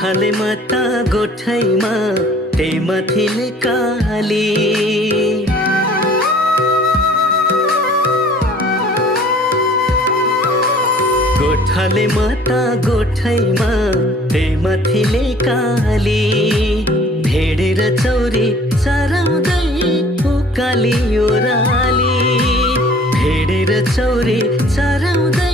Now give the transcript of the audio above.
गोठाले माता गोठैमा त्यहीमाथिले काली। गोठाले माता गोठैमा त्यहीमाथिले काली। भेडेर चौरी चराउँदै उकाली ओराली। भेडेर चौरी चराउँदै